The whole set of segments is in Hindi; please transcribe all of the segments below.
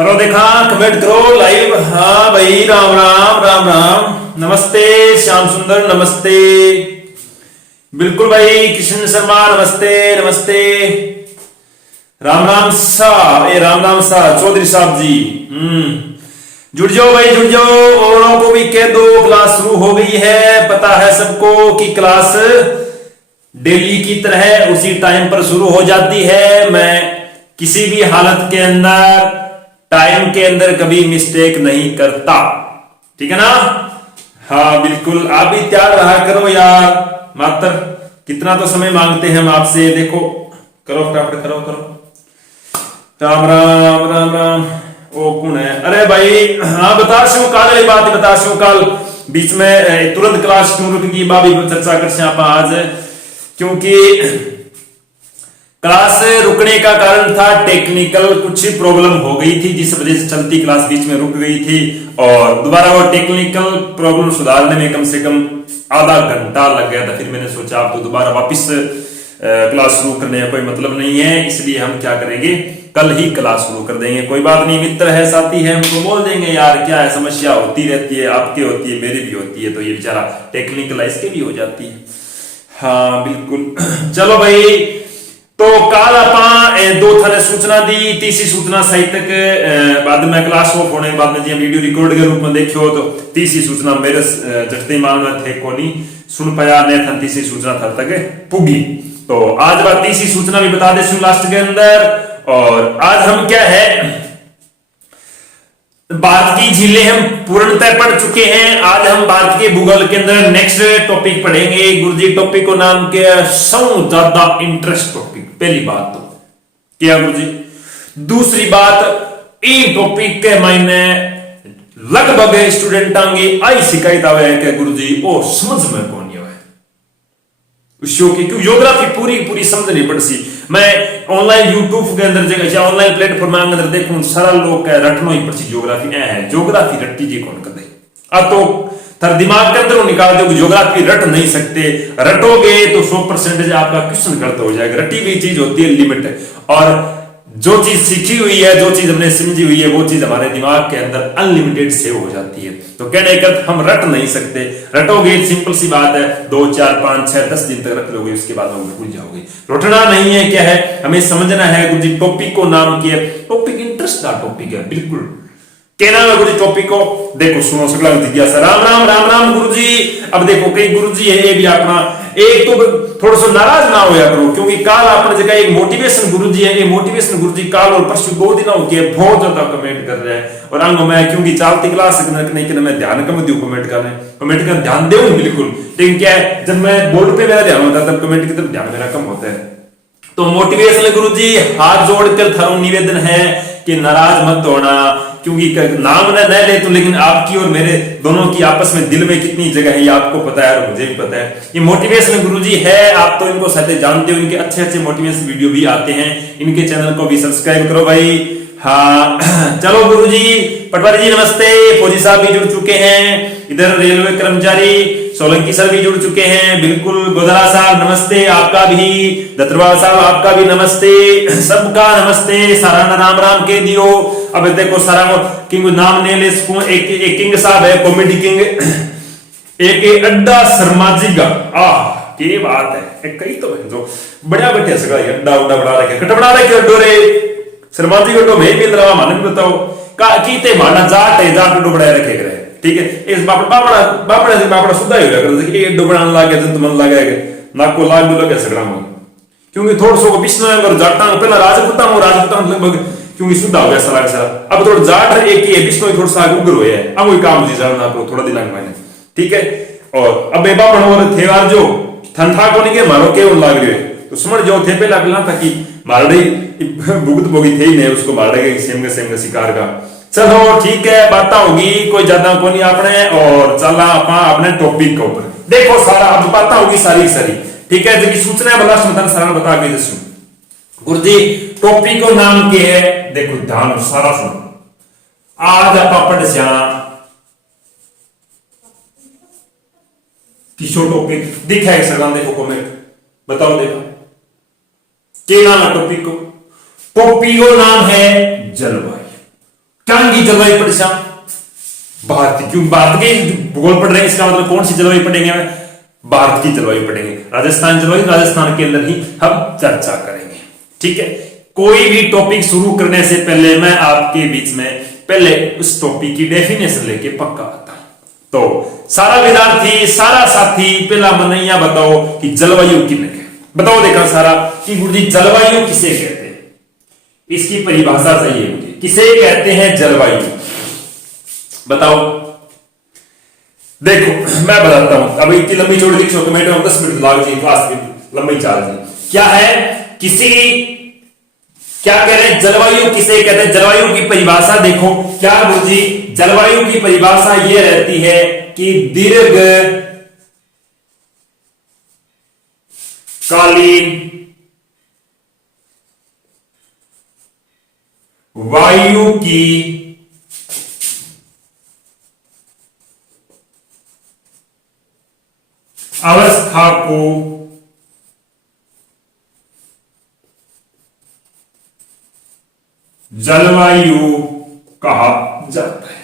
करो देखा, कमेंट करो, लाइव। हाँ भाई, राम राम राम राम। नमस्ते श्याम सुंदर, नमस्ते। बिल्कुल भाई, कृष्ण शर्मा नमस्ते नमस्ते। राम राम शाह, ए राम राम शाह चौधरी साहब जी। जुड़ जाओ भाई, जुड़ जाओ। औरों को भी कह दो क्लास शुरू हो गई है। पता है सबको कि क्लास डेली की तरह उसी टाइम पर शुरू हो जाती है। मैं किसी भी हालत के अंदर टाइम के अंदर कभी मिस्टेक नहीं करता, ठीक है ना। हाँ बिल्कुल, आप भी तैयार रहा करो यार। मात्र कितना तो समय मांगते हैं हम आपसे। देखो करो फटाफट, करो करो। राम राम राम राम। ओ कौन है? अरे भाई हाँ, बता शू काल वाली बात बता शू। कल बीच में तुरंत क्लास क्यों रुक गई, बाबी चर्चा कर से आप आज। क्योंकि क्लास रुकने का कारण था टेक्निकल कुछ प्रॉब्लम हो गई थी, जिस वजह से चलती क्लास बीच में रुक गई थी। और दोबारा वो टेक्निकल प्रॉब्लम सुधारने में कम से कम आधा घंटा लग गया था। फिर मैंने सोचा आप तो दोबारा वापस क्लास शुरू करने का कोई मतलब नहीं है, इसलिए हम क्या करेंगे, कल ही क्लास शुरू कर देंगे। कोई बात नहीं, मित्र है, साथी है, हमको बोल देंगे यार क्या है, समस्या होती रहती है, आपकी होती है, मेरी भी होती है, तो ये बेचारा टेक्निकल इसके भी हो जाती है। हाँ बिल्कुल। चलो भाई, तो कल आप दो थाने सूचना दी। तीसरी सूचना साहित्यक बाद में क्लास ऑफ होने के बाद में जी वीडियो रिकॉर्ड के रूप में देखियो तो तीसरी सूचना मेरे जटते मान में थे को नहीं सुन पाया, नहीं था तीसरी सूचना थर तक पुगी। तो आज बात तीसरी सूचना भी बता दे लास्ट के अंदर। और आज हम क्या है, भारत की झीलें हम पूर्णतः पढ़ चुके हैं। आज हम भारत के भूगोल के अंदर नेक्स्ट टॉपिक पढ़ेंगे। गुरुजी टॉपिक को नाम क्या, सबसे ज्यादा इंटरेस्ट टॉपिक। पहली बात तो क्या गुरुजी, दूसरी बात इन टॉपिक के मायने लगभग स्टूडेंट आगे आई शिकायत आवे कि गुरुजी ओ समझ में कौन है क्योंकि ज्योग्राफी पूरी पूरी समझनी पड़सी। मैं ऑनलाइन यूट्यूब के अंदर जगह ऑनलाइन प्लेटफॉर्म के अंदर देखूं सारा लोग कह रटनो ही पड़सी ज्योग्राफी है, ज्योग्राफी रट्टी जी कौन कर दे। अब तो थर दिमाग के अंदर निकाल दो, ज्योग्राफी रट नहीं सकते, रटोगे तो 100% आपका क्वेश्चन गलत हो जाएगा। रटी हुई चीज होती है लिमिट, और जो चीज सीखी हुई है, जो चीज हमने समझी हुई है, वो चीज हमारे दिमाग के अंदर अनलिमिटेड सेव हो जाती है। तो कहने का हम रट नहीं सकते। रटोगे सिंपल सी बात है, 2 4 5 6 10 दिन तक रख लोगे, उसके बाद में भूल जाओगे। रटना नहीं है, क्या है, हमें समझना है। गुरुजी टॉपिक को नाम किया, टॉपिक इंटरेस्ट का टॉपिक है, बिल्कुल कहना है गुरुजी टॉपिक को। देखो सुनो सगला जिज्ञासा। राम राम राम राम गुरुजी। अब देखो कई गुरुजी है, ये भी अपना एक तो थोड़ा सा नाराज ना होया करो, क्योंकि काल आपने जगह एक मोटिवेशन गुरुजी है, ये मोटिवेशन गुरुजी काल और परसों 2 दिन हो गए बहुत ज्यादा कमेंट कर रहे हैं। और अंग मैं क्योंकि चलती क्लास नहीं कि मैं ध्यान कम दू, कमेंट कर ध्यान दे बिल्कुल। लेकिन क्या है, जब मैं बोर्ड पे मेरा ध्यान होता है तब कमेंट की तरफ ध्यान मेरा कम होता है। तो मोटिवेशन गुरुजी हाथ जोड़कर थारो निवेदन है कि नाराज मत होना, क्योंकि नाम न ले तो लेकिन आपकी और मेरे दोनों की आपस में दिल में कितनी जगह है ये आपको पता है और मुझे भी पता है। ये मोटिवेशन गुरुजी है, आप तो इनको साथ जानते हो, इनके अच्छे अच्छे मोटिवेशन वीडियो भी आते हैं। इनके चैनल को भी सब्सक्राइब करो भाई। हाँ चलो गुरुजी, पटवारी जी नमस्ते, फौजी साहब भी जुड़ चुके हैं, इधर रेलवे कर्मचारी सोलंकी सर भी जुड़ चुके हैं, बिल्कुल। गोदरा साहब नमस्ते, आपका भी। दत्तरवाल साहब आपका भी नमस्ते, सबका नमस्ते। सारा राम राम के दियो। अब देखो सारा किंग नाम ने ले सकूं, एक किंग साहब है, कॉमेडी किंग, एक अड्डा शर्मा जी का। की बात है, कई तो जो बढ़िया बैठे सगा अड्डा उड्डा बड़ा रखे, कट बड़ा रखे अड्डो रे शर्मा जी को। तो मैं भी इंद्रा मान भी बताओ का कीते माना जाट है, जाट उड्डो बड़ा रखे करे, ठीक है। इस बापड़ा सुधा ही होगा कर ये अड्डो बनाने लागे जंत मन लगे ना को लाग दो लगे सगड़ा में, क्योंकि थोड़ा सो बिस्नो अगर जाटा पहला राजपूता लगभग क्योंकि सुधा हो गया सारा सारा। अब थोड़ा जाट एक ही है, बिस्नो थोड़ा सा उग्र हुए है, अब वही काम जी जाना आपको थोड़ा दिन मैंने, ठीक है। और अब बेबा बनोर थे वार जो ठंडा को नहीं के मारो के लाग रहे तो समझ जो थे पहला पहला था कि मारड़ी भुगत भोगी थे ही नहीं, उसको मारेगा सेम का शिकार का। चलो ठीक है, बात होगी कोई ज्यादा को नहीं आपने। और चला अपने टॉपिक के ऊपर देखो सारा अब बात होगी सारी सारी, ठीक है। जो सूचना है बलास्ट मत सारा बता के दसू गुरुजी। टॉपिक को नाम के है, देखो ध्यान सारा सुनो। आज आप पढ़ जा किशोर टॉपिक दिखा है सगला, देखो कमेंट बताओ, देखो क्या नाम है टॉपिक को। टॉपिक को नाम है जलवायु। की जलवायु परिदशा? भारत की। क्यों भारत के भूगोल पढ़ रहे हैं, इसका मतलब कौन सी जलवायु पढ़ेंगे? भारत की जलवायु पढ़ेंगे। राजस्थान जलवायु राजस्थान के अंदर ही हम चर्चा करेंगे। ठीक है, कोई भी टॉपिक शुरू करने से पहले मैं आपके बीच में पहले उस टॉपिक की डेफिनेशन लेके पक्का आता हूं। तो सारा विद्यार्थी, सारा साथी पहला मनैया बताओ कि जलवायु किन्हें कहते? बताओ देखा सारा कि गुरुजी जलवायु किसे कहते हैं, इसकी परिभाषा चाहिए मुझे। किसे कहते हैं जलवायु? बताओ। देखो मैं बताता हूं, अभी इतनी लंबी चौड़ी लिखो तो मैं 10 मिनट लाग जाए, क्लास की लंबी चाल क्या है? क्या कह रहे हैं? जलवायु किसे कहते हैं? जलवायु की परिभाषा देखो क्या गुरुजी, जलवायु की परिभाषा यह रहती है कि दीर्घकालीन वायु की अवस्था को जलवायु कहा जाता है।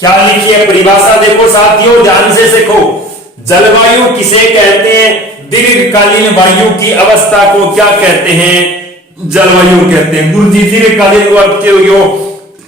क्या लिखी है परिभाषा? देखो साथियों ध्यान से देखो, जलवायु किसे कहते हैं? दीर्घकालीन वायु की अवस्था को क्या कहते हैं? जलवायु कहते हैं। गुरुजी दीर्घकालीन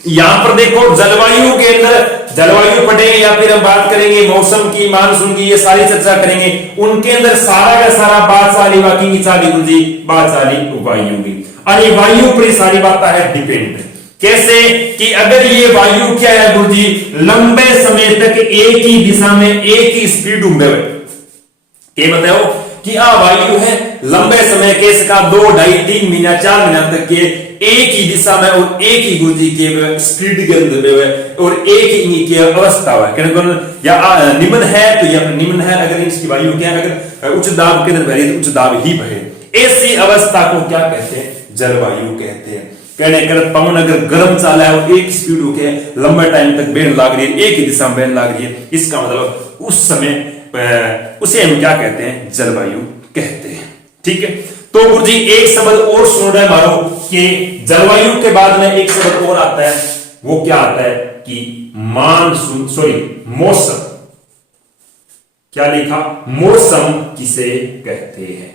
यहां पर देखो जलवायु के अंदर जलवायु पढ़ेंगे या फिर हम बात करेंगे मौसम की, मानसून की, ये सारी चर्चा करेंगे। उनके अंदर सारा का सारा बात सारी वाकी की सारी गुरुजी बात सारी वायु की, और ये वायु पर सारी बात है डिपेंड। कैसे कि अगर ये वायु क्या है गुरुजी, लंबे समय तक एक ही दिशा में एक ही स्पीड में, क्या बताओ कि वायु है लंबे समय के इसका 2, 2.5, 3 महीना 4 महीना तक के एक ही दिशा में और एक ही गुरुजी के स्पीड के अंदर और एक ही की अवस्था है। या निम्न है तो यह निम्न है, अगर इसकी वायु क्या है, अगर उच्च दाब के अंदर बह रही तो उच्च दाब ही बहे। ऐसी अवस्था को क्या कहते हैं? जलवायु कहते हैं। कहने कर पवन अगर गर्म चाला है और एक स्पीड होके लंबे टाइम तक बहन लाग रही है, एक ही दिशा में बहन लाग रही है, इसका मतलब उस समय उसे हम क्या कहते हैं? जलवायु कहते हैं। ठीक है, तो गुरुजी एक शब्द और सुन रहे मानो कि जलवायु के बाद में एक शब्द और आता है, वो क्या आता है कि मौसम। क्या लिखा? मौसम किसे कहते हैं?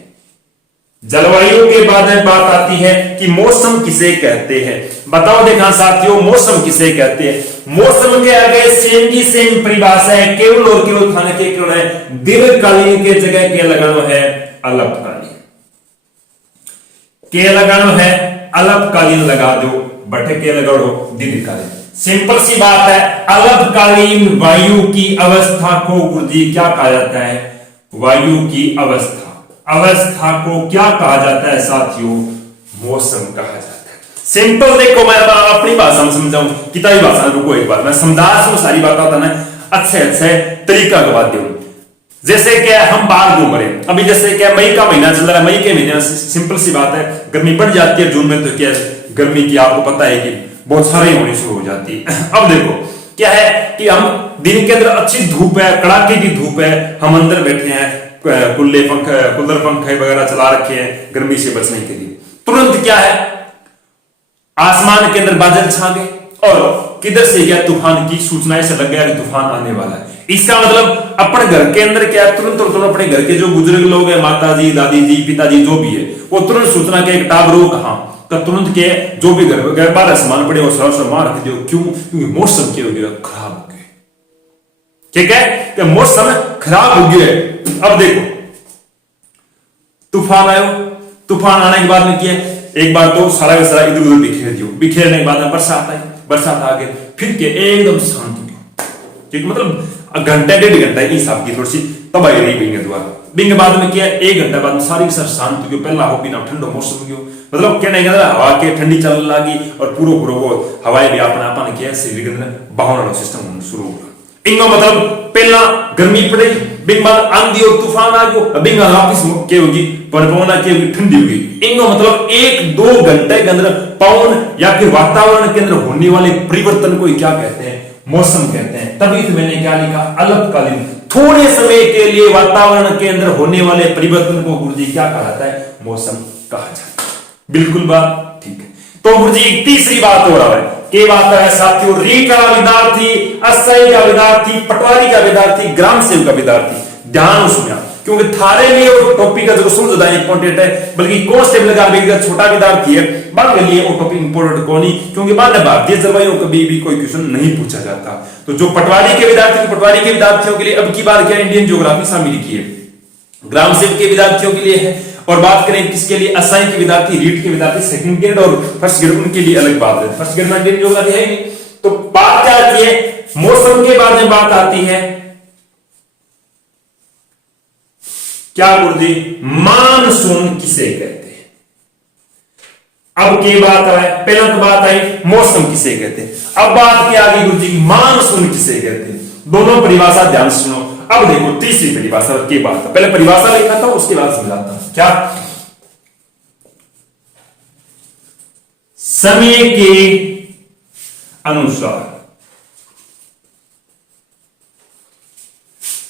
जलवायु के बाद में बात आती है कि मौसम किसे कहते हैं। बताओ देखा साथियों, मौसम किसे कहते हैं? मौसम के आगे सेम की सेम परिभाषा है, केवल और केवल खाने के केवल है दीर्घकालीन के जगह क्या लगाना है? अल्पकालीन। क्या लगाना है? अल्पकालीन लगा दो, बटे के लगा दो दीर्घकालीन। सिंपल सी बात है, अल्पकालीन वायु की अवस्था को गुरुजी क्या कहा जाता है? वायु की अवस्था को क्या कहा जाता है साथियों? मौसम कहा जाता है। सिंपल देखो मैं अपनी भाषा में समझाऊं, किताबी भाषा में रुको एक बार मैं समझा सारी बात आता ना अच्छे तरीका के बाद दूं। जैसे क्या हम बाहर घूम रहे, अभी जैसे क्या मई का महीना चल रहा है, मई के महीने में सिंपल सी बात है गर्मी बढ़ जाती है। जून में तो क्या गर्मी की आपको पता है कि बहुत सारी होनी शुरू हो जाती है। अब देखो क्या है कि हम दिन के अंदर अच्छी धूप है, कड़ाके की धूप है, हम अंदर बैठे हैं, कूलर पंखे वगैरह चला रखे हैं गर्मी से बचने के लिए। तुरंत क्या है आसमान के अंदर बादल छा गए और किधर से क्या तूफान की सूचना ऐसे लग गया कि तूफान आने वाला है। इसका मतलब अपने घर के अंदर क्या तुरंत अपने घर के जो बुजुर्ग लोग हैं, माता जी, दादी जी, पिताजी जो भी है, वो तुरंत सूचना के एक टावरों कहा तुरंत के जो भी घर बाहर सामान पड़े और सर मार रख दो। क्यों? क्योंकि मौसम क्या हो गया? खराब हो गया। ठीक है कि मौसम खराब हो गया। अब देखो तूफान आयो, तूफान आने के बाद में क्या एक बार तो सारा का सारा इधर उधर बिखेर दियो, बिखेरने के बाद में बरसात आई, बरसात आ गई, फिर के एकदम शांत हो गया। ठीक मतलब घंटा 1.5 घंटा की हिसाब की थोड़ी सी तबाही रही बिंगे द्वारा। बिंगे बाद में क्या 1 घंटा बाद में सारी सर शांत हो गयो, पहला हो बिना ठंडो मौसम हो गयो। मतलब क्या नहीं कहता हवा के ठंडी चलने लगी और पूरा वो हवाएं भी अपना अपन क्या शरीर के अंदर बहाव सिस्टम शुरू हो। इनका मतलब पहला गर्मी पड़े, बिंग बाद आंधी और तूफान आ गयो, बिंग वापिस क्या होगी पवना क्या होगी? ठंडी होगी। इनका मतलब 1-2 घंटे के अंदर पवन या फिर वातावरण के अंदर होने वाले परिवर्तन को क्या कहते हैं? मौसम कहते हैं। तभी तो मैंने क्या लिखा? अल्पकालीन, थोड़े समय के लिए वातावरण के अंदर होने वाले परिवर्तन को गुरुजी क्या कहा जाता है? मौसम कहा जाता है। बिल्कुल बात ठीक है। तो गुरुजी तीसरी बात हो रहा है के बात है साथियों, री का विद्यार्थी, असाई का विद्यार्थी, पटवारी का विद्यार्थी, ग्राम सेवक का विद्यार्थी। ध्यान उसमें, क्योंकि थारे लिए वो टॉपिक का जो सुन ज्यादा इंपॉर्टेंट है, बल्कि कांस्टेबल का भी छोटा विद्यार्थी है बाद के लिए वो टॉपिक इंपॉर्टेंट कौन ही, क्योंकि बाद में भारतीय जलवायु कभी भी कोई क्वेश्चन नहीं पूछा जाता। तो जो पटवारी के विद्यार्थियों के लिए अब की बार क्या इंडियन ज्योग्राफी शामिल की है, ग्राम सेवक के विद्यार्थियों के लिए है, और बात करें किसके लिए, असाई के विद्यार्थी, रीट के विद्यार्थी सेकंड ग्रेड और फर्स्ट ग्रेड, उनके लिए अलग बात है। फर्स्ट ग्रेड में इंडियन ज्योग्राफी है नहीं। तो बात क्या आती है, मौसम के बाद में बात आती है क्या गुरुजी, मानसून किसे कहते हैं। अब की बात है, पहले तो बात आई मौसम किसे कहते हैं, अब बात क्या आ गई गुरुजी, मानसून किसे कहते हैं। दोनों परिभाषा ध्यान से सुनो। अब देखो तीसरी परिभाषा की बात, पहले परिभाषा लिखा था उसके बाद समझाता हूं। क्या, समय के अनुसार,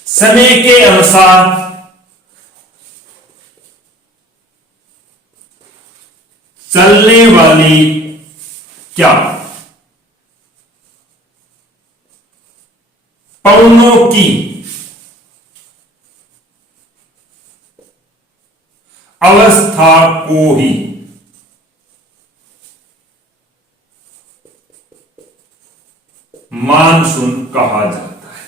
समय के अनुसार चलने वाली क्या, पवनों की अवस्था को ही मानसून कहा जाता है।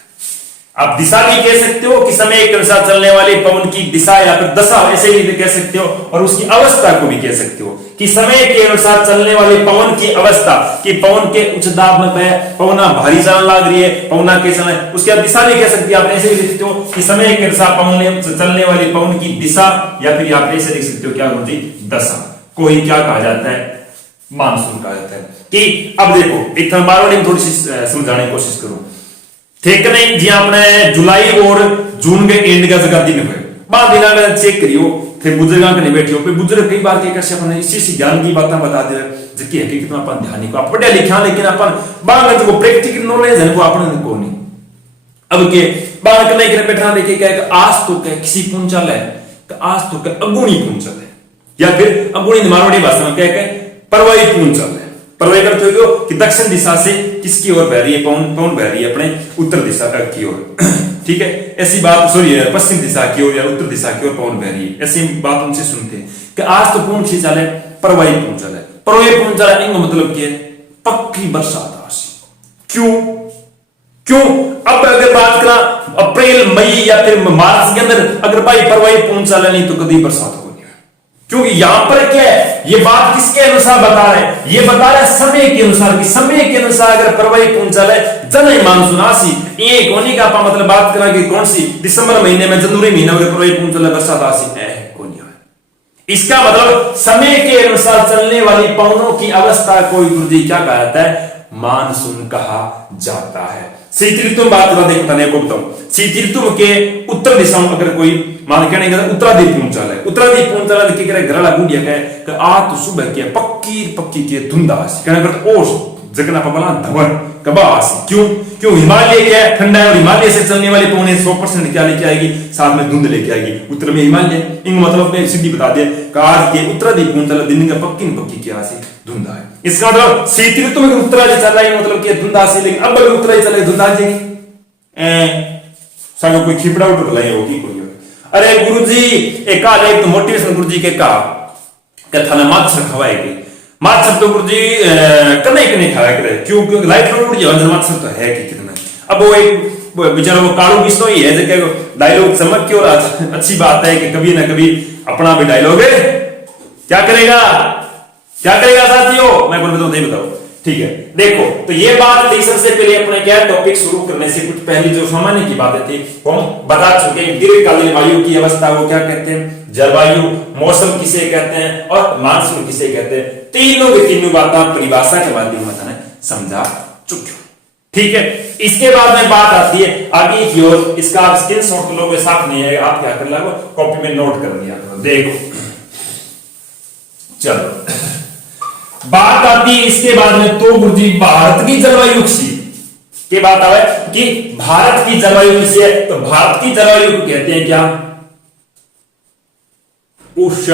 आप दिशा भी कह सकते हो कि समय के अनुसार चलने वाले पवन की दिशा या फिर दशा, ऐसे भी कह सकते हो, और उसकी अवस्था को भी कह सकते हो कि समय के अनुसार चलने वाले पवन की अवस्था, कि पवन के उच्च दाब में पवना भारी चलने लग रही है, पवना के चलने, उसकी आप दिशा भी कह सकते हो। आप ऐसे भी लिख सकते हो कि समय के अनुसार पवन चलने वाले पवन की दिशा, या फिर आप ऐसे लिख सकते हो क्या होती, दशा को ही क्या कहा जाता है, मानसून कहा जाता है। कि अब देखो एक बार थोड़ी सी समझाने की कोशिश करूं, ठीक नहीं जी, आपने जुलाई और जून के एंड का जगह दिन है, बाद दिना में चेक करियो, फिर बुजुर्गों के नहीं बैठियो, फिर बुजुर्ग कई बार कैसे अपने इसी ज्ञान की बातें बता दे, जबकि हकीकत में अपन ध्यान को आप पढ़े लिखा, लेकिन अपन बाहर जो प्रैक्टिकल नॉलेज है वो अपने को नहीं। अब के बाहर के नहीं बैठा देखे क्या, आज तो क्या किसी पूंचल है, आज तो क्या अगुणी पूंचल है, या फिर अगुणी मारवाड़ी भाषा में क्या परवाई पूंचल है। परवाई करते हो कि दक्षिण दिशा से किसकी ओर बह रही है, पवन बह रही है अपने उत्तर दिशा की ओर, ठीक है, ऐसी बात, सॉरी पश्चिम दिशा की ओर या उत्तर दिशा की ओर पवन बह रही है, ऐसी बात उनसे सुनते हैं कि आज तो पूर्ण खींचाल है, परवाई पूंचल है, परवाई पूंचल है, इनका मतलब क्या है, पक्की बरसात आसी। क्यों अब अगर बात करा अप्रैल मई या फिर मार्च के अंदर अगर भाई परवाई पूंचल है, नहीं तो कभी बरसात, क्योंकि यहां पर क्या है, ये बात किसके अनुसार बता रहे हैं, ये बता रहे हैं समय के अनुसार, कि समय के अनुसार अगर परवाई पूंचल है जन मानसून आसी, ये कोनी का आपा मतलब बात करा कि कौन सी, दिसंबर महीने में, जनवरी महीने में परवाई पूंचल है, बरसात आसी है कोनी है। इसका मतलब समय के अनुसार चलने वाली पवनों की अवस्था को गुरुजी क्या कहा जाता है, मानसून कहा जाता है। शीत ऋतु में बात करा, देखो तने को बताऊं, शीत ऋतु के उत्तर दिशा में अगर कोई मान के नहीं उत्तराधि पूंचल है, उत्तराधि पूंचल के करे घर लागू दिया है कि आज तो सुबह के पक्की के धुंधास कहने पर ओस जगना पबला धवन कबास। क्यों हिमालय क्या है, ठंडा है, और हिमालय से चलने वाली पवनें 100% क्या लेके आएगी, साथ में धुंध लेके आएगी। उत्तर में हिमालय, इन मतलब में सीधी बता दे कि आज के उत्तराधि पूंचल दिन का पक्की क्या से धुंधा है। इसका मतलब शीत ऋतु में उत्तराधि चल रहा है, मतलब कि धुंधा से, लेकिन अब अगर उत्तराधि चले धुंधा जाएगी, सागो कोई खिपड़ा उठ लाई होगी कोई। अरे गुरुजी एक तो मोटिवेशन गुरुजी के का थाना माछर खवाएगी, माछर तो गुरुजी कने खाया करे, क्यों लाइट रोड जो माछर तो है कि कितना। अब वो एक बेचारा वो कालू किस्तो ही है जो डायलॉग चमक के, और अच्छी बात है कि कभी ना कभी अपना भी डायलॉग है, क्या करेगा साथियों, मैं बोल बताऊं, नहीं बताओ, ठीक है। देखो तो ये बात लेक्चर से पहले अपने क्या टॉपिक शुरू करने से कुछ पहले जो सामान्य की बातें थी वो हम बता चुके हैं। दीर्घकालीन वायु की अवस्था को क्या कहते हैं, जलवायु, मौसम किसे कहते हैं, और मानसून किसे कहते हैं, तीनों की तीनों बातें परिभाषा के माध्यम से समझा चुके हो, ठीक है। इसके बाद में बात आती है आगे की ओर, इसका आप स्क्रीनशॉट लोगे, साथ नहीं है, आप क्या कर लो कॉपी में नोट कर लिया करो। देखो चलो बात आती है इसके बाद में, तो गुरुजी भारत की जलवायु की बात आवे कि भारत की जलवायु किसी है, तो भारत की जलवायु को कहते हैं क्या, उष्ण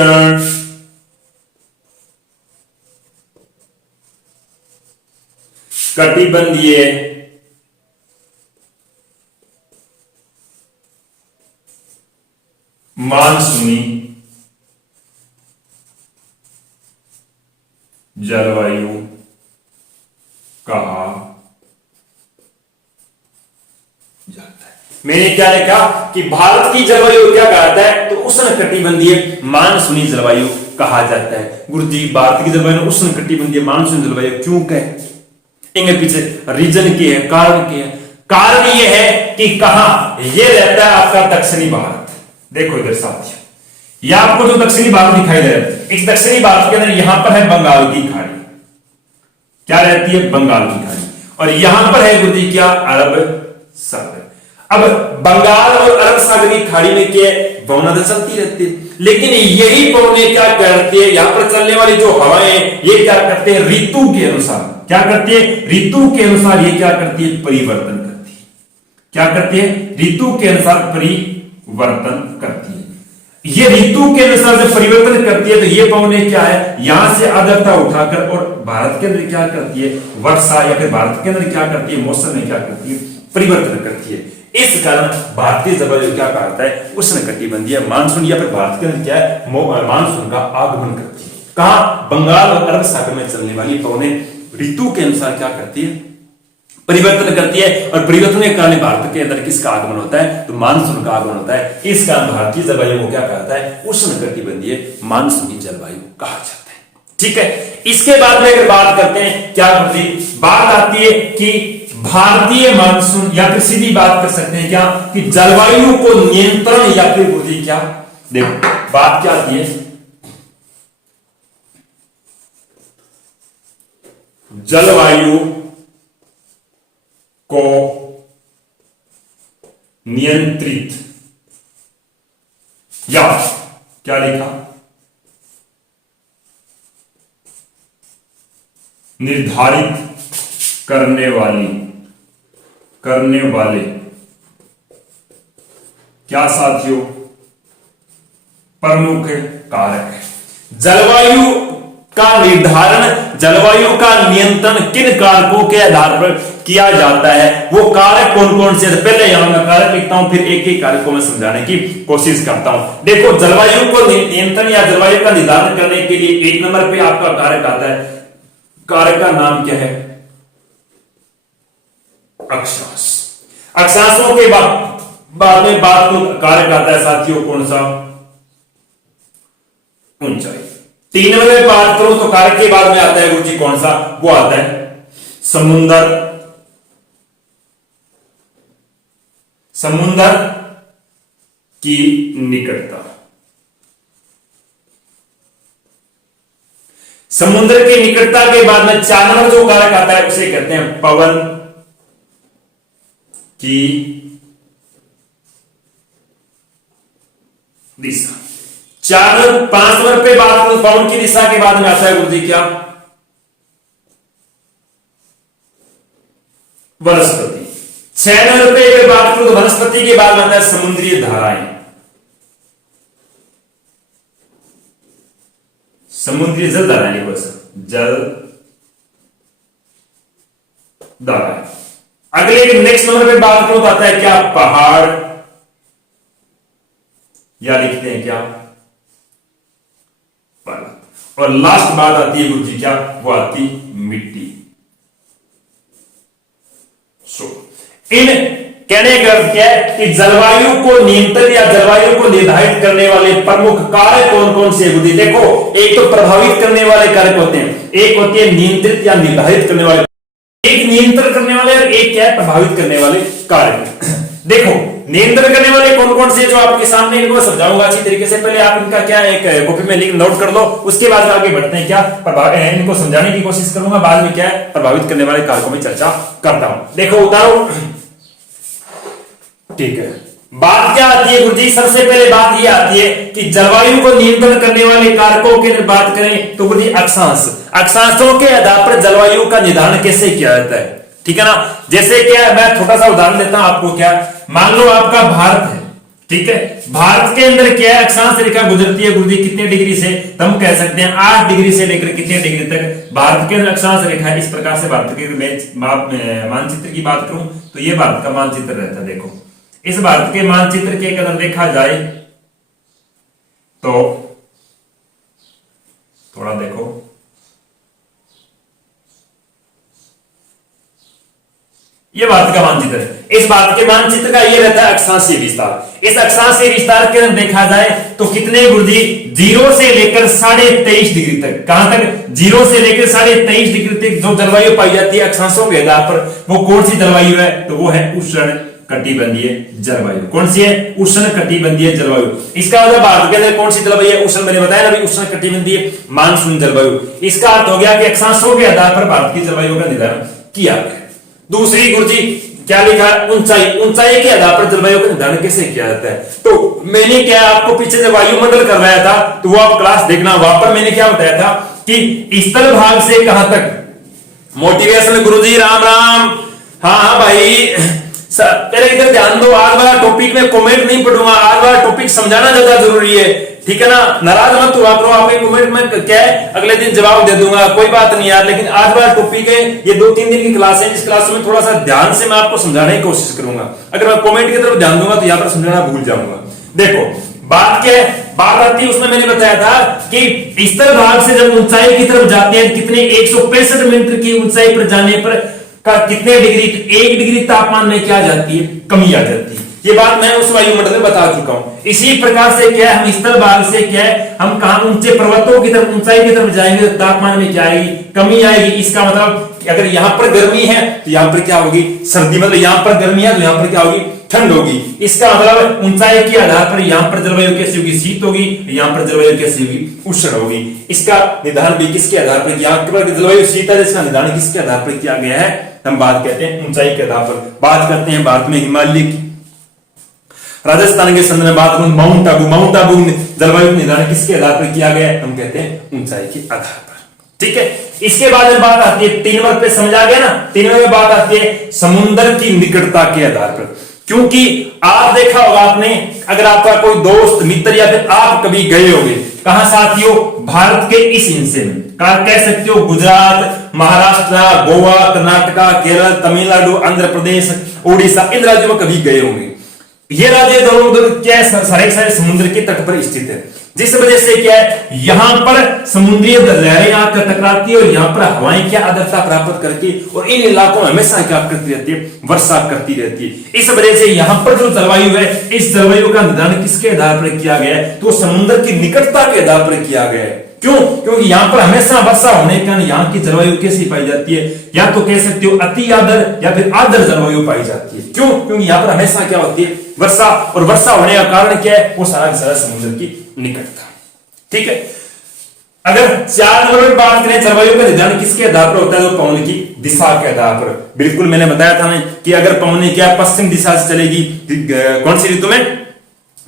कटिबंधीय मानसूनी जलवायु कहा जाता है। मैंने क्या लिखा कि भारत की जलवायु क्या कहता है, तो उष्णकटिबंधीय मानसूनी जलवायु कहा जाता है। गुरुजी भारत की जलवायु उष्णकटिबंधीय मानसूनी जलवायु क्यों कहे, इनके पीछे रीजन क्या है, कारण क्या है। कारण यह है कि कहां ये रहता है आपका दक्षिणी भारत। देखो इधर साथियों, यह आपको जो दक्षिणी भारत दिखाई दे रहा है, इस दक्षिणी भारत के अंदर यहां पर है बंगाल की खाड़ी, क्या रहती है, बंगाल की खाड़ी, और यहां पर है गुरुजी क्या, अरब सागर। अब बंगाल और अरब सागर की खाड़ी में क्या पवना तो चलती रहती है, लेकिन यही पवने क्या करती है, यहां पर चलने वाली जो हवाएं ये क्या करते हैं, ऋतु के अनुसार क्या करती है, ऋतु के अनुसार ये क्या करती है, परिवर्तन करती है। क्या करती है, ऋतु के अनुसार परिवर्तन करती है। ये ऋतु के अनुसार जब परिवर्तन करती है तो ये पवने क्या है, यहां से आर्द्रता उठाकर और भारत के अंदर क्या करती है, वर्षा या फिर भारत के अंदर क्या करती है, मौसम में क्या करती है, परिवर्तन करती है। इस कारण भारतीय जलवायु क्या कहता है, उष्णकटिबंधीय मानसून या फिर भारत के अंदर क्या है, मानसून का आगमन करती है। कहा, बंगाल और अरब सागर में चलने वाली पवने ऋतु के अनुसार क्या करती है, परिवर्तन करती है, और परिवर्तन के कारण भारत के अंदर किसका आगमन होता है, तो मानसून का आगमन होता है। इस कारण भारतीय जलवायु को क्या कहता है, उष्णकटिबंधीय मानसूनी जलवायु कहा जाता है। ठीक है, इसके बाद में अगर बात करते हैं, क्या करती बात आती है कि भारतीय मानसून, या फिर सीधी बात कर सकते हैं क्या, कि जलवायु को नियंत्रण या फिर बुद्धि क्या, देखो बात क्या आती है, जलवायु को नियंत्रित या क्या लिखा, निर्धारित करने वाले क्या साथियों, प्रमुख कारक है। जलवायु का निर्धारण, जलवायु का नियंत्रण किन कारकों के आधार पर किया जाता है, वो कारक कौन कौन से, पहले यहां मैं कारक लिखता हूं, फिर एक एक कारक को मैं समझाने की कोशिश करता हूं। देखो, जलवायु को नियंत्रण या जलवायु का निर्धारण करने के लिए एक नंबर पे आपका कारक आता है, कारक का नाम क्या है, अक्षांश। अक्षांशों के बाद में बात को कारक आता है साथियों, कौन सा, ऊंचाई। 3 नंबर में बात करूं तो कारक के बाद में आता है गुरुजी कौन सा, वो आता है समुंदर, समुंदर की निकटता। समुद्र की निकटता के बाद में 4 नंबर जो कारक आता है उसे कहते हैं पवन की दिशा। 5 नंबर पे बात करूं पवन की दिशा के बाद में आता है गुरुजी क्या, वनस्पति। 6 नंबर पे अगर बात करूं तो वनस्पति के बाद में आता है समुद्रीय धाराएं। समुद्री जल धाराएं, बस जल धाराएं। अगले नेक्स्ट नंबर पे बात करो तो आता है क्या, पहाड़, या लिखते हैं क्या, पर्वत। और लास्ट बात आती है गुरुजी क्या, वो आती मिट्टी। इन कहने का अर्थ क्या है कि जलवायु को नियंत्रण या जलवायु को निर्धारित करने वाले प्रमुख कारक कौन कौन से बुद्धि। देखो, एक तो प्रभावित करने वाले कारक होते हैं, एक होती है नियंत्रित या निर्धारित करने वाले, एक नियंत्रण करने वाले और एक क्या है प्रभावित करने वाले कारक। देखो, नियंत्रण करने वाले कौन कौन से जो आपके सामने, इनको समझाऊंगा अच्छी तरीके से। पहले आप इनका क्या एक कॉपी में लिख नोट कर लो, उसके बाद आगे बढ़ते हैं क्या, इनको समझाने की कोशिश करूंगा, बाद में क्या है प्रभावित करने वाले कारकों में चर्चा करता हूं। देखो उदाहरण, ठीक है, बात क्या आती है गुरुजी, सबसे पहले बात यह आती है कि जलवायु को नियंत्रण करने वाले कारकों की बात करें तो गुरुजी अक्षांश, अक्षांशों के आधार पर जलवायु का निर्धारण कैसे किया जाता है, ठीक है ना। जैसे क्या, मैं छोटा सा उदाहरण देता हूं आपको, क्या मान लो आपका भारत है, ठीक है। भारत के अंदर क्या है, अक्षांश रेखा गुजरती है गुरुजी कितने डिग्री से, तो हम कह सकते हैं 8 डिग्री से लेकर कितने डिग्री तक भारत के अंदर अक्षांश रेखा है। इस प्रकार से भारत के मानचित्र की बात करूं तो ये भारत का मानचित्र रहता है। देखो इस भारत के मानचित्र के अगर देखा जाए तो थोड़ा देखो, ये भारत का मानचित्र है। इस भारत के मानचित्र का ये रहता है अक्षांशीय विस्तार। इस अक्षांशीय विस्तार के अंदर देखा जाए तो कितने गुरुजी 0 से लेकर 23.5 डिग्री तक, कहां तक 0 से लेकर 23.5 डिग्री तक जो जलवायु पाई जाती है अक्षांशों के आधार पर, वो कौन सी जलवायु है, तो वो है उष्ण कटिबंधीय जलवायु। कौन सी है, उष्ण कटिबंधीय जलवायु। इसका मतलब भारत के अंदर कौन सी जलवायु है, उष्ण, मैंने बताया ना उष्ण कटिबंधीय मानसून जलवायु। इसका अर्थ हो गया कि अक्षांशों के आधार पर भारत की जलवायु का निर्धारण किया गया। दूसरी गुरुजी क्या लिखा है, ऊंचाई, ऊंचाई के आधार पर जलवायु का निर्धारण कैसे किया जाता है। तो मैंने क्या आपको पीछे जब वायुमंडल करवाया था तो वो आप क्लास देखना, वहां पर मैंने क्या बताया था कि स्थल भाग से कहां तक मोटिवेशन। गुरुजी राम राम, हाँ भाई पहले इधर ध्यान दो, आज वाला टॉपिक में कमेंट नहीं पढ़ूंगा, आज वाला टॉपिक समझाना ज्यादा जरूरी है, ठीक है ना। नाराज मत हुआ करो, आपके कमेंट में क्या है अगले दिन जवाब दे दूंगा, कोई बात नहीं यार। लेकिन आज वाला टॉपिक है, ये 2-3 दिन की क्लास है, इस क्लास में थोड़ा सा ध्यान से मैं आपको समझाने की कोशिश करूंगा। अगर मैं कमेंट की तरफ ध्यान दूंगा तो यहां पर समझाना भूल जाऊंगा। देखो बात क्या है, बात आती है उसमें मैंने बताया था कि स्थल भाग से जब ऊंचाई की तरफ जाते हैं कितने 165 मीटर की ऊंचाई पर जाने पर का कितने डिग्री, 1 डिग्री तापमान में क्या जाती है, कमी आ जाती है। ये बात मैं उस वायुमंडल में बता चुका हूं। इसी प्रकार से क्या है, हम स्थल भाग से क्या है, हम कहां ऊंचे पर्वतों की तरफ, ऊंचाई की तरफ जाएंगे तो तापमान में क्या आएगी, कमी आएगी। इसका मतलब अगर यहां पर गर्मी है तो यहां पर क्या होगी, सर्दी, मतलब यहां पर गर्मी है तो यहां पर क्या होगी, ठंड होगी। इसका मतलब ऊंचाई के आधार पर यहां पर जलवायु कैसी होगी, शीत होगी, यहां पर जलवायु कैसी होगी, उष्ण होगी। इसका निर्धारण भी किसके आधार पर, यहां पर जलवायु शीत है, इसका निर्धारण किसके आधार पर किया गया है, हम बात कहते हैं ऊंचाई के आधार पर। बात करते हैं भारत में हिमालय की, राजस्थान के संदर्भ में बात करूं माउंट आबू, माउंट आबू जलवायु निर्धारण किसके आधार पर किया गया है, हम कहते हैं ऊंचाई के आधार पर, ठीक है। इसके बाद में बात आती है 3 नंबर पे, समझा गया ना। 3 नंबर में बात आती है समुद्र की निकटता के आधार पर, क्योंकि आप देखा होगा आपने, अगर आपका कोई दोस्त मित्र या फिर आप कभी गए होंगे कहां साथियों, भारत के इस हिस्से में, कह सकते हो गुजरात, महाराष्ट्र, गोवा, कर्नाटका, केरल, तमिलनाडु, आंध्र प्रदेश, उड़ीसा, इन राज्यों में कभी गए होंगे। ये राज्य दोनों क्या सारे समुद्र के तट पर स्थित है, जिस वजह से क्या है, यहां पर समुद्री लहरें आकर टकराती है और यहां पर हवाएं क्या आर्द्रता प्राप्त करती है और इन इलाकों में हमेशा क्या करती रहती है, वर्षा करती रहती है। इस वजह से यहां पर जो जलवायु है, इस जलवायु का निर्धारण किसके आधार पर किया गया है, तो समुद्र की निकटता के आधार पर किया गया है। क्यों, क्योंकि यहां पर हमेशा वर्षा होने के कारण यहाँ की जलवायु कैसी पाई जाती है, या तो कह सकते हो अति आर्द्र या फिर आर्द्र जलवायु पाई जाती है। क्यों, क्योंकि यहाँ पर हमेशा क्या होती है, वर्षा, और वर्षा होने का कारण क्या है, वो सारा सारा समुद्र की निकटता, ठीक है। अगर 4 नंबर में बात करें जलवायु का निर्धारण किसके आधार पर होता है, तो पवन की दिशा के आधार पर। बिल्कुल मैंने बताया था कि अगर पवन क्या पश्चिम दिशा से चलेगी, कौन सी ऋतु में,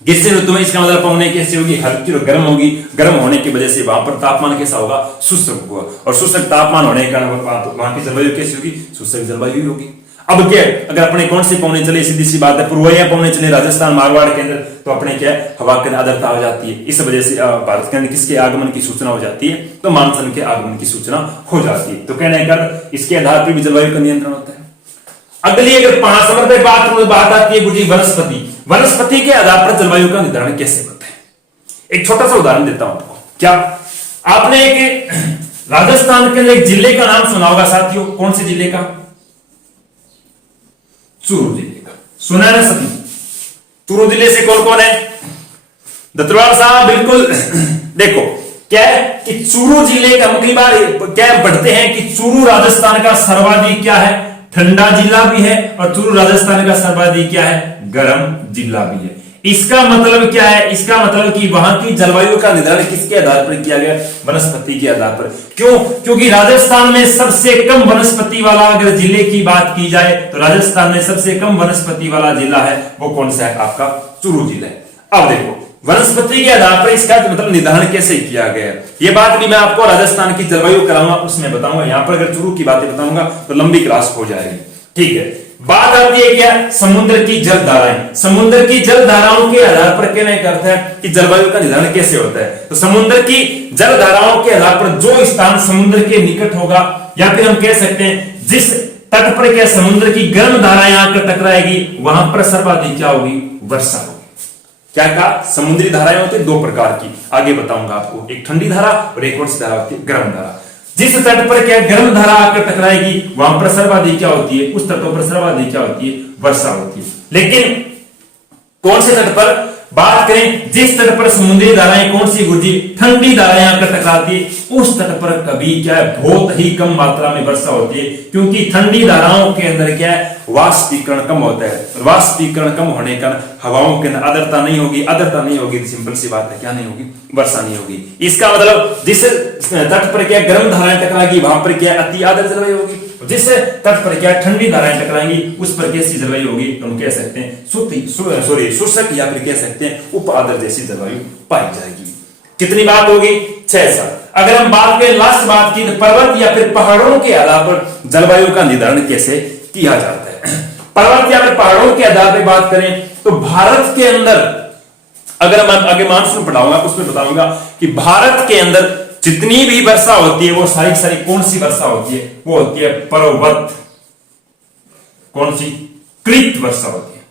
ग्रीष्म ऋतु में, इसका मतलब पवन कैसी होगी, हल्की और गर्म होगी। गर्म होने की वजह से वहां पर तापमान कैसा होगा, शुष्क होगा, और शुष्क तापमान होने के कारण वहां की जलवायु कैसी होगी, शुष्क जलवायु होगी। अब क्या, अगर अपने कौन सी पवने चले, सीधी सी बात है पूर्वया पवने चले राजस्थान मारवाड़ के अंदर, तो अपने क्या हवा के आर्द्रता हो जाती है। इस वजह से भारत के अंदर किसके आगमन की सूचना हो जाती है, तो मानसून के आगमन की सूचना हो जाती है। तो कहने का इसके आधार पर भी जलवायु का नियंत्रण होता है। अगली अगर 5 नंबर पे बात आती है गुरुजी वनस्पति, वनस्पति के आधार पर जलवायु का निर्धारण कैसे होता है। एक छोटा सा उदाहरण देता हूं आपको। क्या आपने एक राजस्थान के अंदर एक जिले का नाम सुना होगा साथियों, कौन से जिले का, चूरू जिले का, सुना है ना सभी। चूरू जिले से कौन कौन है, दत्तवार साहब, बिल्कुल। देखो क्या है कि चूरू जिले का अगली बार क्या बढ़ते हैं कि चूरू राजस्थान का सर्वाधिक क्या है, ठंडा जिला भी है, और चूरू राजस्थान का सर्वाधिक क्या है, गर्म जिला भी है। इसका मतलब क्या है, इसका मतलब कि वहां की जलवायु का निर्धारण किसके आधार पर किया गया, वनस्पति के आधार पर। क्यों, क्योंकि राजस्थान में सबसे कम वनस्पति वाला अगर जिले की बात की जाए तो राजस्थान में सबसे कम वनस्पति वाला जिला है, वो कौन सा है, आपका चूरू जिला है। अब देखो वनस्पति के आधार पर इसका मतलब निर्धारण कैसे किया गया है, ये बात भी मैं आपको राजस्थान की जलवायु कराऊंगा, उसमें बताऊंगा। यहां पर अगर चूरू की बातें बताऊंगा तो लंबी क्लास हो जाएगी, ठीक है। बात आती है क्या, समुद्र की जल धाराएं। समुद्र की जल धाराओं के आधार पर कहना करता है कि जलवायु का निर्धारण कैसे होता है। तो समुद्र की जल धाराओं के आधार पर जो स्थान समुद्र के निकट होगा, या फिर हम कह सकते हैं जिस तट पर क्या समुद्र की गर्म धाराएं आकर टकराएगी, वहां पर सर्वाधिक क्या होगी, वर्षा होगी। क्या कहा, समुद्री धाराएं होती है दो प्रकार की, आगे बताऊंगा आपको, एक ठंडी धारा और एक और सी धारा होती है गर्म धारा। जिस तट पर क्या गर्म धारा आकर टकराएगी, वहां पर सर्वाधिक क्या होती है, उस तटों पर सर्वाधिक क्या होती है, वर्षा होती है। लेकिन कौन से तट पर बात करें, जिस तट पर समुद्री धाराएं कौन सी गुरुजी, ठंडी धाराएं आकर टकराती है, उस तट पर कभी क्या है, बहुत ही कम मात्रा में वर्षा होती है, क्योंकि ठंडी धाराओं के अंदर क्या है, वाष्पीकरण कम होता है। वाष्पीकरण कम होने का हवाओं के अंदर आर्द्रता नहीं होगी, आर्द्रता नहीं होगी, सिंपल सी बात है, क्या नहीं होगी, वर्षा नहीं होगी। इसका मतलब जिस तट पर क्या गर्म धाराएं टकराएगी, वहां पर क्या अति आर्द्र जलवायु होगी, जिस तट पर क्या ठंडी धाराएं टकराएंगी, उस पर कैसी जलवायु होगी, हम कह सकते हैं शुष्क या फिर कह सकते हैं उप आर्द्र जैसी जलवायु पाई जाएगी। कितनी बात होगी, 6-7। अगर हम बात करें लास्ट बात की, तो पर्वत या फिर पहाड़ों के आधार पर जलवायु का निर्धारण कैसे किया जाता है। पर्वत या फिर पहाड़ों के आधार पर बात करें तो भारत के अंदर, अगर मैं आगे मानसून पढ़ाऊंगा उसमें बताऊंगा कि भारत के अंदर जितनी भी वर्षा होती है वो सारी सारी कौन सी वर्षा होती है, वो होती है पर्वत, कौन सी, कृत वर्षा होती है,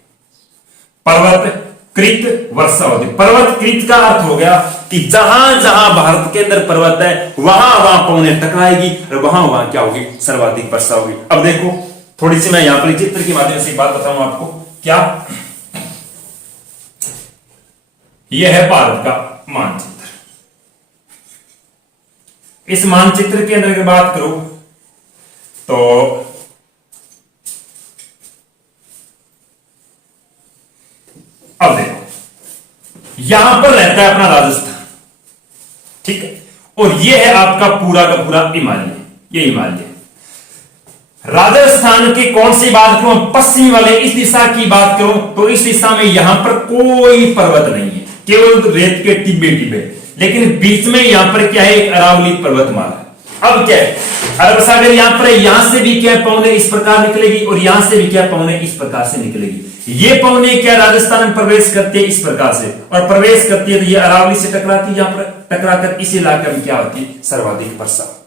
पर्वत कृत वर्षा होती है। पर्वत कृत का अर्थ हो गया कि जहां जहां भारत के अंदर पर्वत है वहां वहां पवनें टकराएगी और वहां वहां क्या होगी, सर्वाधिक वर्षा होगी। अब देखो थोड़ी सी मैं यहां पर चित्र के माध्यम से बात बताऊं आपको, क्या यह है भारत का मानचित्र। इस मानचित्र के अंदर अगर बात करूं तो अब देखो यहां पर रहता है अपना राजस्थान, ठीक है, और यह है आपका पूरा का पूरा हिमालय, ये हिमालय। राजस्थान की कौन सी बात करूं, पश्चिमी वाले इस दिशा की बात करूं तो इस दिशा में यहां पर कोई पर्वत नहीं है, केवल रेत के टिब्बे टिब्बे, लेकिन बीच में यहां पर क्या है, एक अरावली पर्वतमाला। अब क्या है, अरब सागर यहां पर, यहां से भी क्या पवने इस प्रकार निकलेगी और यहां से भी क्या पवने इस प्रकार से निकलेगी। ये पवने क्या राजस्थान में प्रवेश करती है इस प्रकार से, और प्रवेश करती है तो ये अरावली से टकराती है, यहां पर टकराकर इस इलाके में क्या होती है, सर्वाधिक वर्षा होती है।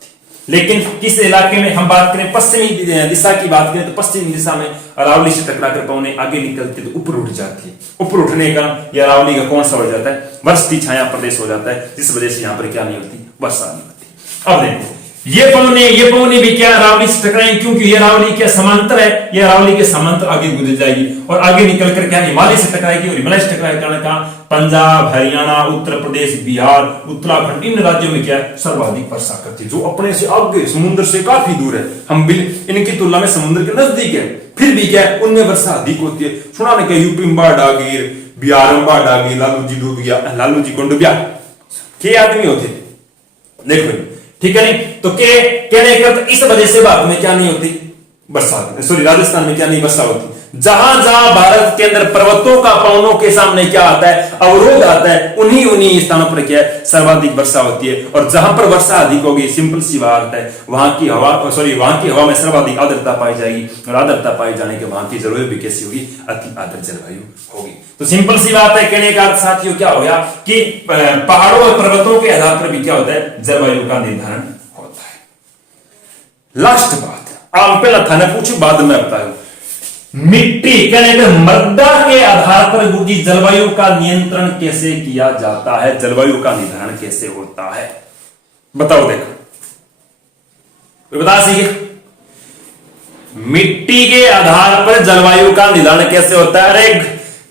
लेकिन किस इलाके में हम बात करें, पश्चिमी दिशा की बात करें तो पश्चिमी दिशा में अरावली से टकराकर पवने आगे निकलती है तो ऊपर उठ जाती है। ऊपर उठने का यह अरावली का कौन सा हो जाता है, वर्षती छाया प्रदेश हो जाता है, जिस वजह से यहां पर क्या नहीं होती, वर्षा नहीं होती। अब देखो ये पवने भी क्या अरावली से टकराएंगे, क्योंकि ये अरावली क्या समांतर है, ये अरावली के समांतर आगे गुजर जाएगी और आगे निकलकर क्या हिमालय से टकराएगी, और हिमालय से टकराए कारण का पंजाब, हरियाणा, उत्तर प्रदेश, बिहार, उत्तराखंड, इन राज्यों में क्या है, सर्वाधिक वर्षा करती है, जो अपने से आगे समुद्र से काफी दूर है। हम इनकी तुलना में समुद्र के नजदीक है, फिर भी क्या है, उनमें वर्षा अधिक होती है। सुना ना क्या, यूपी में बाढ़ आ गई, बिहार में बाढ़ आ गई, लालू जी डूब गया, लालू जी कौन डूबिया, क्या आदमी होते, देखो ठीक है नहीं, तो कहने का तो इस वजह से भारत में क्या नहीं होती, बरसात, सॉरी राजस्थान में क्या नहीं वर्षा होती। जहां जहां भारत के अंदर पर्वतों का पवनों के सामने क्या आता है, अवरोध आता है, उन्हीं स्थानों पर क्या है, सर्वाधिक वर्षा होती है। और जहां पर वर्षा अधिक होगी, सिंपल सी बात है, वहां की हवा में सर्वाधिक आर्द्रता पाई जाएगी, और आर्द्रता पाए जाने के वहां की जलवायु भी कैसी होगी, अति आर्द्र जलवायु होगी। तो सिंपल सी बात है, कहने का अर्थ साथियों क्या हो गया कि पहाड़ों और पर्वतों के आधार पर भी क्या होता है, जलवायु का निर्धारण होता है। लास्ट बात आप पहला थाना पूछो, बाद में बताओ, मिट्टी कहने का मृदा के आधार पर गुरुजी जलवायु का नियंत्रण कैसे किया जाता है, जलवायु का निर्धारण कैसे होता है, बताओ। देखो बता सीखे, मिट्टी के आधार पर जलवायु का निर्धारण कैसे होता है। अरे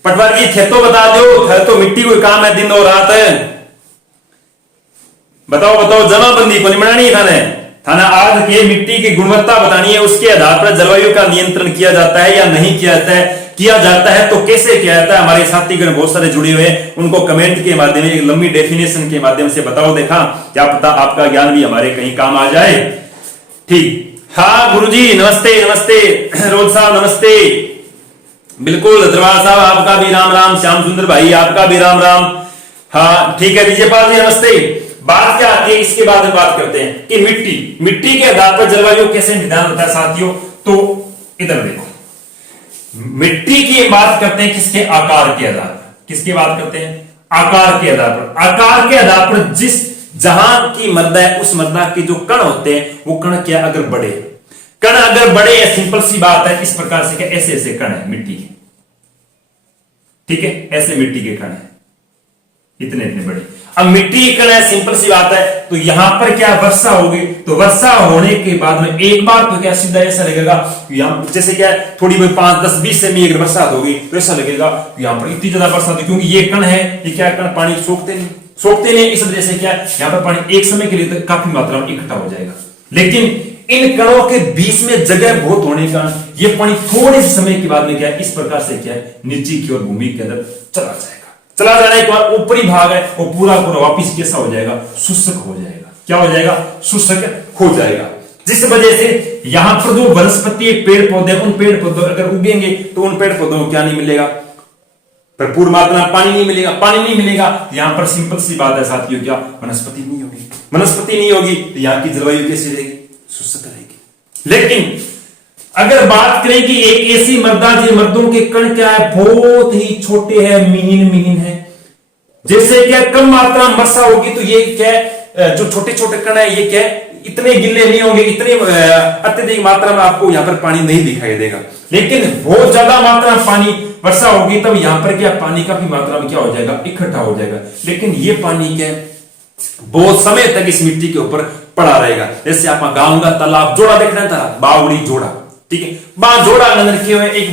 पटवार जी थे तो बता दो, है तो मिट्टी कोई काम है दिन और रात है, बताओ जमाबंदी को निमड़ानी थाना आज के मिट्टी की गुणवत्ता बतानी है, उसके आधार पर जलवायु का नियंत्रण किया जाता है या नहीं किया जाता है तो कैसे किया जाता है। हमारे साथीगण बहुत सारे जुड़े हुए हैं, उनको कमेंट के माध्यम से, लंबी डेफिनेशन के माध्यम से बताओ, देखा क्या पता आपका ज्ञान भी हमारे कहीं काम आ जाए। ठीक, हाँ गुरुजी नमस्ते, रोज साहब नमस्ते, बिल्कुल दरबार साहब आपका भी राम, श्याम सुंदर भाई आपका भी राम। हाँ ठीक है, विजयपाल जी नमस्ते। बात क्या आती है, इसके बाद में बात करते हैं कि मिट्टी के आधार पर जलवायु कैसे निर्धारण होता है साथियों। तो इधर देखो, मिट्टी की बात करते हैं किसके आकार के आधार पर, किसकी बात करते हैं आकार के आधार पर। आकार के आधार पर जिस जहां की मृदा है उस मृदा के जो कण होते हैं वो कण क्या, अगर बड़े कण अगर बड़े है, सिंपल सी बात है, इस प्रकार से क्या ऐसे ऐसे कण है मिट्टी के, ठीक है, ऐसे मिट्टी के कण है इतने इतने बड़े। अब मिट्टी के कण है, सिंपल सी बात है, तो यहां पर क्या वर्षा होगी, तो वर्षा होने के बाद में एक बार तो क्या सीधा ऐसा लगेगा यहां, जैसे क्या थोड़ी बहुत 5 10 20 सेमी अगर बरसात होगी तो ऐसा लगेगा यहां पर इतनी ज्यादा बरसात होगी, क्योंकि ये कण है, ये क्या कण पानी सोखते नहीं, इस वजह से क्या यहां पर पानी एक समय के लिए तो काफी मात्रा में इकट्ठा हो जाएगा। लेकिन इन कणों के बीच में जगह बहुत होने का ये पानी थोड़े से समय के बाद में क्या इस प्रकार से क्या है नीचे की ओर भूमि के अंदर चला जाएगा। चला जाने के बाद ऊपरी भाग है वो पूरा पूरा वापिस कैसा हो जाएगा, शुष्क हो जाएगा। क्या हो जाएगा, शुष्क हो जाएगा। जिस वजह से यहां पर जो वनस्पति पेड़ पौधे, उन पेड़ पौधों अगर उगेंगे तो उन पेड़ पौधों को क्या नहीं मिलेगा, भरपूर मात्रा में पानी नहीं मिलेगा। पानी नहीं मिलेगा यहां पर सिंपल सी बात है साथियों, क्या वनस्पति नहीं होगी। वनस्पति नहीं होगी तो यहां की जलवायु कैसी रहेगी, शुष्क रहेगी। लेकिन अगर बात करें कि एक ऐसी मृदा जिन मृदों के कण क्या है बहुत ही छोटे हैं, महीन है, जैसे क्या कम मात्रा में वर्षा होगी तो ये क्या है जो छोटे छोटे कण है ये क्या है इतने गिल्ले नहीं होंगे, इतने अत्यधिक मात्रा में आपको यहां पर पानी नहीं दिखाई देगा। लेकिन बहुत ज्यादा मात्रा में पानी वर्षा होगी तब यहां पर क्या पानी काफी मात्रा में क्या हो जाएगा, इकट्ठा हो जाएगा। लेकिन ये पानी क्या बहुत समय तक इस मिट्टी के ऊपर पड़ा रहेगा। जैसे आप गांव का तालाब जोड़ा देखना था, बावड़ी जोड़ा, ठीक है, बा जोड़ा अंदर के एक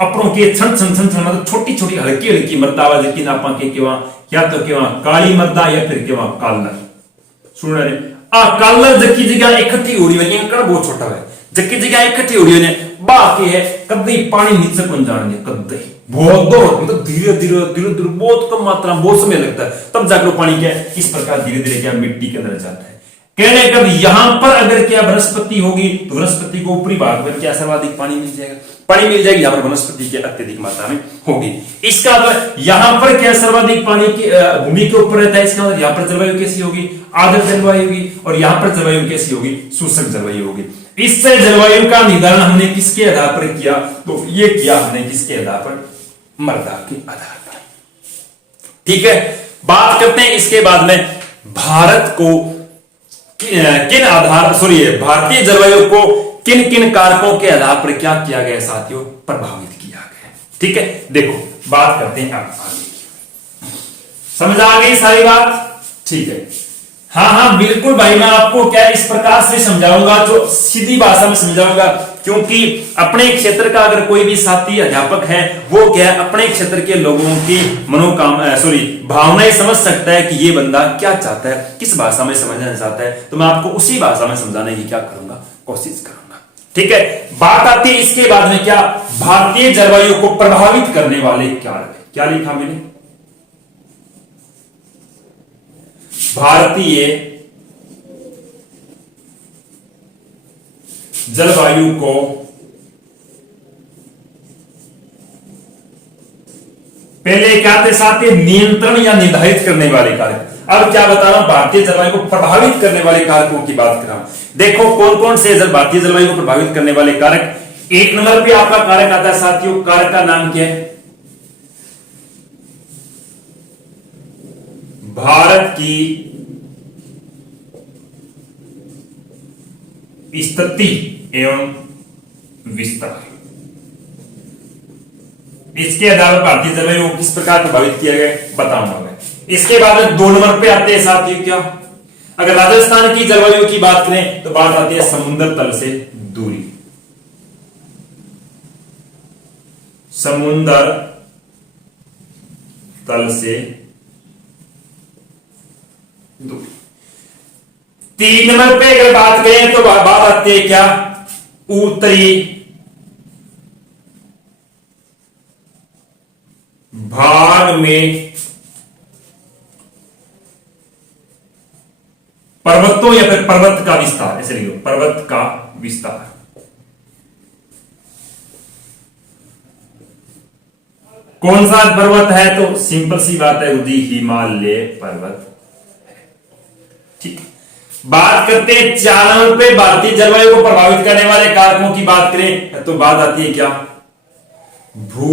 अपनों के छन छन छन छन मतलब छोटी छोटी हल्की हल्की मृदा वा लेकिन आपा के वहां या तो के वहां काली मृदा या फिर के वहां कालर सुन रहे कालर जबकि जगह इकट्ठी हो रही है, इनका बहुत छोटा है, जबकि जगह इकट्ठी हो रही है बाकी है कभी पानी नीचे कौन जाएंगे, कभी बहुत दो मतलब धीरे धीरे धीरे धीरे बहुत कम मात्रा में बहुत समय लगता है तब जाकर पानी क्या है इस प्रकार धीरे धीरे क्या मिट्टी के अंदर जाता है। कहने का यहां पर अगर क्या वनस्पति होगी तो वनस्पति को ऊपरी भाग में क्या सर्वाधिक पानी मिल जाएगा, पानी मिल जाएगी, यहां पर वनस्पति की अत्यधिक मात्रा में होगी। इसका मतलब यहां पर क्या सर्वाधिक पानी की भूमि के ऊपर रहता है, इसका मतलब यहां पर जलवायु कैसी होगी, आर्द्र जलवायु होगी, और यहां पर जलवायु कैसी होगी, शुष्क जलवायु होगी। इससे जलवायु का निर्धारण हमने किसके आधार पर किया, तो ये किया हमने किसके आधार पर, मृदा के आधार पर। ठीक है, बात करते हैं इसके बाद में भारत को किन आधार भारतीय जलवायु को किन किन कारकों के आधार पर क्या किया गया साथियों, प्रभावित किया गया। ठीक है, देखो बात करते हैं अब आगे की, समझ आ गई सारी बात। ठीक है, हाँ बिल्कुल भाई, मैं आपको क्या इस प्रकार से समझाऊंगा जो सीधी भाषा में समझाऊंगा, क्योंकि अपने क्षेत्र का अगर कोई भी साथी अध्यापक है वो क्या अपने क्षेत्र के लोगों की भावनाएं समझ सकता है कि ये बंदा क्या चाहता है, किस भाषा में समझना चाहता है, तो मैं आपको उसी भाषा में समझाने की क्या करूंगा, कोशिश करूंगा। ठीक है, बात आती है इसके बाद में क्या भारतीय जलवायु को प्रभावित करने वाले कारक, क्या लिखा मैंने, भारतीय जलवायु को पहले क्या थे साथ नियंत्रण या निर्धारित करने वाले कारक। अब क्या बता रहा हूं, भारतीय जलवायु को प्रभावित करने वाले कारकों की बात कर रहा हूं। देखो कौन कौन से भारतीय जलवायु को प्रभावित करने वाले कारक। एक नंबर पे आपका कारक आता है साथियों, कारक का नाम क्या है, भारत की स्थिति एवं विस्तार। इसके आधार पर भारतीय जलवायु को किस प्रकार प्रभावित किया गया बताऊंगा मैं। इसके बाद 2 नंबर पे आते हैं साथियों क्या, अगर राजस्थान की जलवायु की बात करें तो बात आती है समुद्र तल से दूरी, समुद्र तल से दूरी। 3 नंबर पे अगर बात करें तो बात आती है क्या, उत्तरी भाग में पर्वतों या फिर पर्वत का विस्तार, ऐसे लिखो पर्वत का विस्तार। कौन सा पर्वत है, तो सिंपल सी बात है उदी हिमालय पर्वत है। ठीक, बात करते हैं 4 नंबर पे भारतीय जलवायु को प्रभावित करने वाले कारकों की बात करें तो बात आती है क्या, भू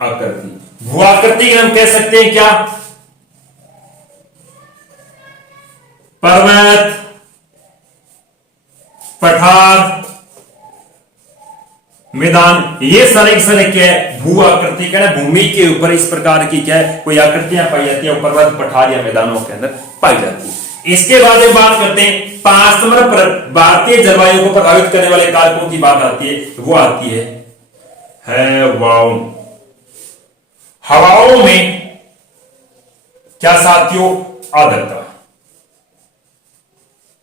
आकृति। भू आकृति के हम कह सकते हैं क्या? पर्वत, पठार, मैदान, ये सारे क्या है? भू आकृति का। भूमि के ऊपर इस प्रकार की क्या है कोई आकृतियां पाई जाती है, पर्वत, पठार या मैदानों के अंदर पाई जाती है। इसके बाद में बात करते हैं 5 नंबर पर भारतीय जलवायु को प्रभावित करने वाले कारकों की बात आती है, वो आती है हवाओं। हवाओं में क्या साथियों? आर्द्रता।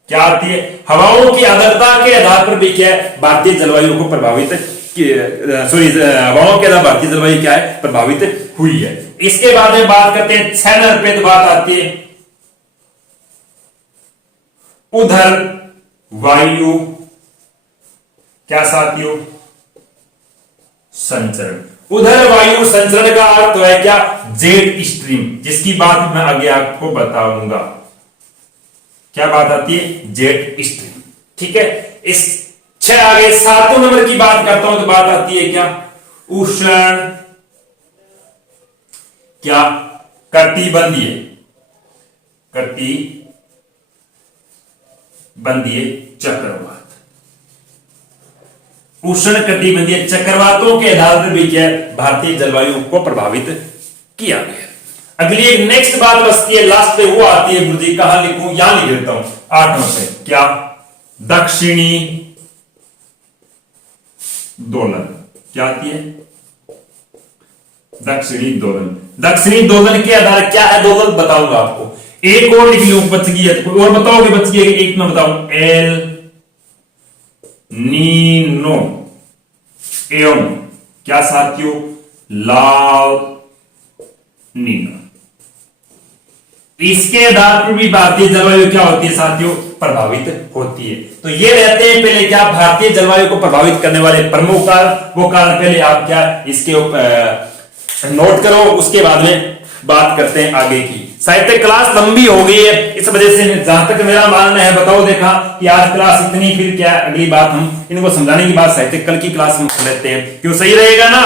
क्या आती है? हवाओं की आर्द्रता के आधार पर भी क्या है भारतीय जलवायु को प्रभावित हवाओं के आधार भारतीय जलवायु क्या है प्रभावित हुई है। इसके बाद में बात करते हैं 6 नंबर पे बात आती है उधर वायु क्या साथियों? संचरण। उधर वायु संचरण का अर्थ है क्या? जेट स्ट्रीम, जिसकी बात मैं आगे आपको बताऊंगा। क्या बात आती है? Jet stream. ठीक है। इस 6 आगे 7 नंबर की बात करता हूं तो बात आती है क्या? उष्ण क्या? कटिबंधीय। कटिबंधीय चक्रवात। उष्ण कटिबंधीय चक्रवातों के आधार पर भी क्या भारतीय जलवायु को प्रभावित किया गया। अगली एक नेक्स्ट बात बचती है लास्ट पे, वो आती है गुरुजी कहां लिखूं? यहां लिख देता हूं 8 नंबर पे। क्या? दक्षिणी दोलन। क्या आती है? दक्षिणी दोलन। दक्षिणी दोलन के आधार क्या है दोलन बताऊंगा आपको। एक और लिख लूं, बच गई है और बताओगे? बच गई एक में बताऊं, एल नीनो एवं क्या साथियों? लाल नीनो। इसके आधार पर भी भारतीय जलवायु क्या होती है साथियों? प्रभावित होती है। तो ये रहते हैं पहले क्या भारतीय जलवायु को प्रभावित करने वाले प्रमुख कारण। वो कारण पहले आप क्या इसके ऊपर नोट करो, उसके बाद में बात करते हैं आगे की। साहित्य क्लास लंबी हो गई है, इस वजह से जहां तक मेरा मानना है बताओ देखा कि आज क्लास इतनी, फिर क्या अगली बात हम इनको समझाने की बात साहित्य कल की क्लास में लेते हैं। क्यों? सही रहेगा ना?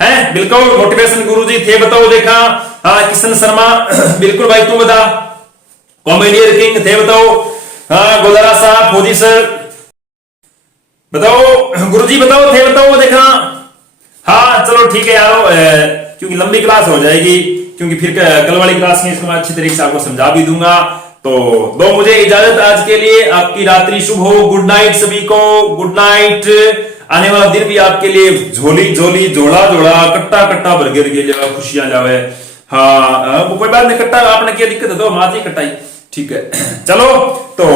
है बिल्कुल। मोटिवेशन गुरुजी थे बताओ देखा। हाँ किशन शर्मा बिल्कुल भाई तू बता। कॉमेडियन किंग थे बताओ। हाँ गोदारा साहब, फौजी सर बताओ। गुरुजी बताओ थे बताओ देखा। हाँ चलो ठीक है यारो, क्योंकि लंबी क्लास हो जाएगी, क्योंकि फिर कल वाली क्लास में इसको मैं अच्छी तरीके से आपको समझा भी दूंगा। तो दो मुझे इजाजत आज के लिए। आपकी रात्रि शुभ हो। गुड नाइट सभी को, गुड नाइट। आने वाला दिन भी आपके लिए झोली झोली जोड़ा जोड़ा कट्टा कट्टा भर गिर गया, खुशियां जावे। हाँ कोई बात नहीं, कट्टा आपने क्या दिक्कत है तो मात ही कटाई। ठीक है चलो तो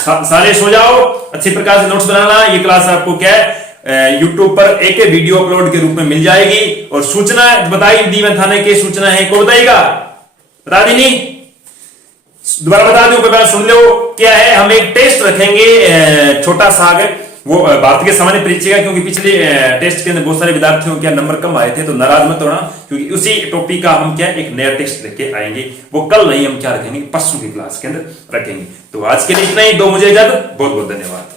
सारे सो जाओ, अच्छी प्रकार से नोट्स बनाना। ये क्लास आपको क्या है YouTube पर एक वीडियो अपलोड के रूप में मिल जाएगी। और सूचना बताई दी मैं थाने की सूचना है, को बताइएगा? बता दी नहीं? दोबारा बता दूं, सुन लो। क्या है, हम एक टेस्ट रखेंगे छोटा सा आगे, वो भारत के सामान्य परीक्षा का, क्योंकि पिछले टेस्ट के अंदर बहुत सारे विद्यार्थियों के नंबर कम आए थे, तो नाराज मत होना, क्योंकि उसी टॉपिक का हम क्या एक नया टेस्ट लेके आएंगे। वो कल नहीं, हम क्या रखेंगे परसों की क्लास के अंदर रखेंगे। तो आज के लिए इतना ही, दो मुझे इजाजत। बहुत बहुत धन्यवाद।